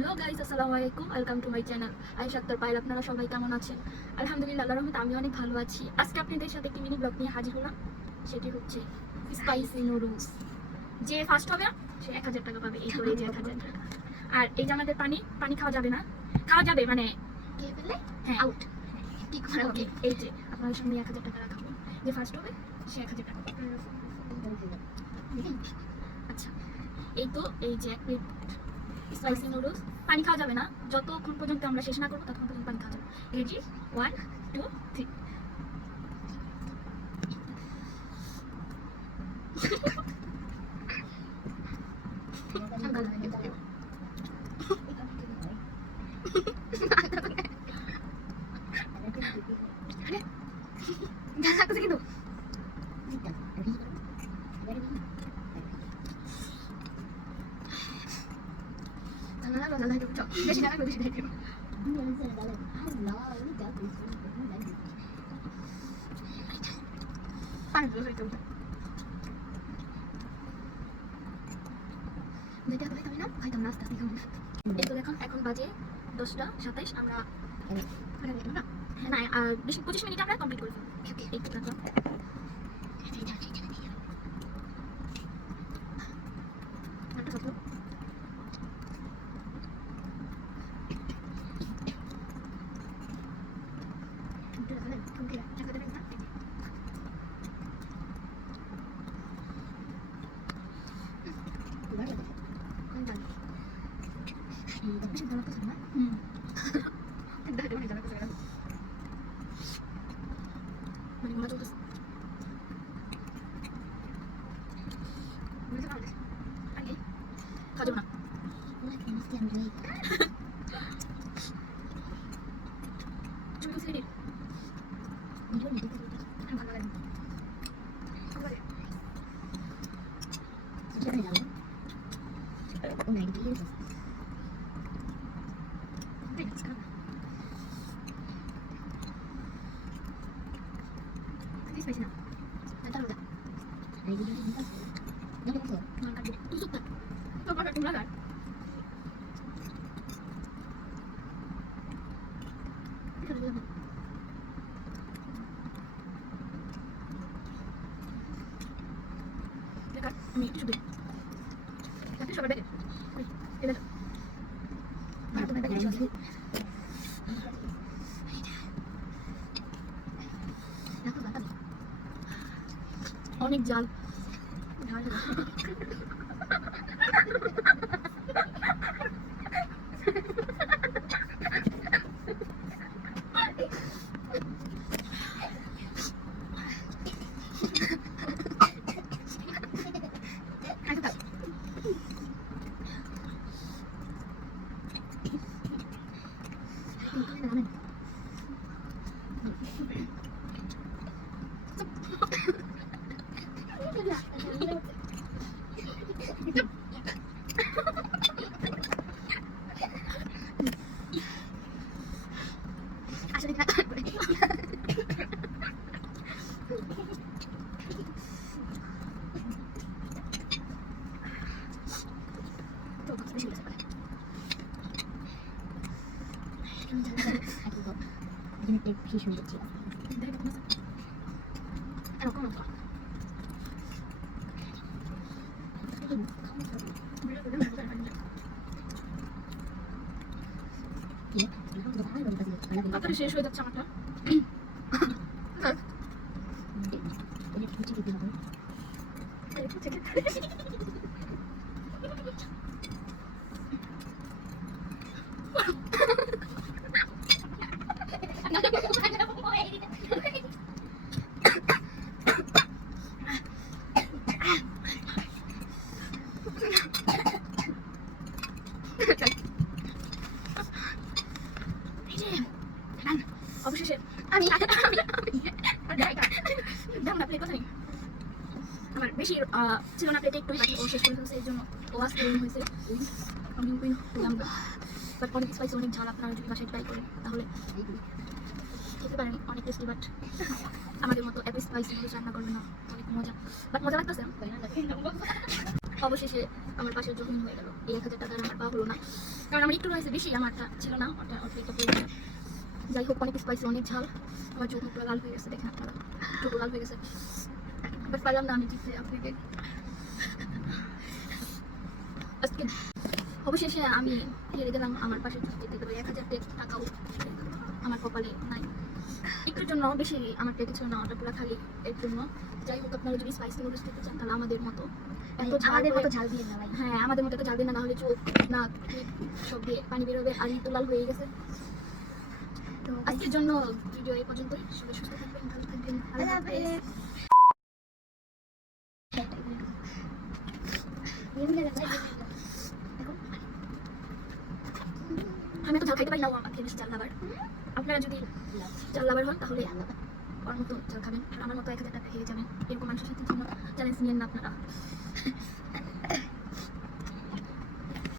Hello guys, আসসালামু আলাইকুম, welcome to my channel Ayesha Akhtar Payel. আপনারা সবাই কেমন আছেন? আলহামদুলিল্লাহ, আল্লাহর রহমতে আমি অনেক ভালো আছি। আজকে আপনাদের সাথে একটি মিনি ব্লগ নিয়ে হাজির হলাম। সেটি হচ্ছে স্পাইসি নুডলস। যে ফার্স্ট হবে সে 1000 টাকা পাবে। এই করে যে 1000 টাকা। আর এই যে আমাদের পানি খাওয়া যাবে না, খাওয়া যাবে মানে খেয়ে ফেললে হ্যাঁ আউট। কি করে হবে? এই যে আপনাদের সামনে 1000 টাকা রাখা হবে। যে ফার্স্ট হবে সে 1000 টাকা। আচ্ছা, এই তো এই যে এক প্লেট স্পাইসি নুডলস। পানি খাওয়া যাবে না, যতক্ষণ পর্যন্ত আমরা শেষ না করবো ততক্ষণ পর্যন্ত পানি খাওয়া যাবে। রেডি, 1 2 3। কিন্তু বেশি না বেশি খাইতে পানি দিয়ে খাইতে হবে। যেটা খাইতাম না খাইতাম না, আস্তে আস্তে খাবো। এই তো দেখুন এখন বাজে 10টা 27। আমরা না আর 25 মিনিট আমরা কমপ্লিট করে ফেলবো। এই তো দেখুন খাওয়া না আমি শুধু সবার ব্যাগে অনেক জাল শেষ হয়ে যাচ্ছে। শেষ হয়ে যাচ্ছে আমারটা। অবশেষে আমি আমার বেশি ছিল না প্লেটে, একটু বাকি ও শেষ করে ফেলছে, এই জন্য ও আজকে হয়েছে। আমি বাট অনেক স্পাইসি, অনেক ঝাল। আপনারা যদি বাসায় ট্রাই করেন তাহলে খেতে পারেন, অনেক টেস্টি। বাট আমাদের মতো এত স্পাইসি রান্না করবে না, অনেক মজা। বাট মজা লাগতেছে। অবশেষে আমার পাশের জমিন হয়ে গেল। এই 1000 টাকা আমার পাওয়া হলো না, কারণ আমার একটু রয়েছে বেশি, আমারটা ছিল না, ওটা অর্ধেকটা পেয়ে গেছে। যাই হোক, অনেক স্পাইসি, অনেক ঝাল। আমার চোখ পুরো লাল হয়ে গেছে, দেখেন আপনারা, চোখ লাল হয়ে গেছে। বাট পারলাম না আমি জিততে আপনাকে। আজকে অবশেষে আমি হেরে গেলাম। আমার পাশে জিতে গেল 1000 টাকাও আমার কপালে নাই। একটুর জন্য বেশি আমার পেটে ছিল না, ওটা পুরো খালি এর জন্য। যাই হোক, আপনারা যদি স্পাইসি নুডলস খেতে চান তাহলে আমাদের মতো এত আমাদের মতো ঝাল ঝাল দিয়ে না ভাই। হ্যাঁ, আমাদের মতো এত ঝাল দিয়ে না, হলে চোখ নাক পিঠ সব দিয়ে পানি বেরোবে আর তো লাল হয়ে গেছে। তো আজকের জন্য ভিডিও এই পর্যন্তই। সবাই সুস্থ থাকবেন, ভালো থাকবেন, আল্লাহ হাফেজ। আমি তো ঝাল খাইতে পারি না, আমাকে বেশি ঝাল লাভার। আপনারা যদি ঝাল লাভার হন তাহলে ওর মতো ঝাল খাবেন, আর আমার মতো 1000 টাকা খেয়ে যাবেন। এরকম মানুষের সাথে চ্যালেঞ্জ নিয়েন না আপনারা।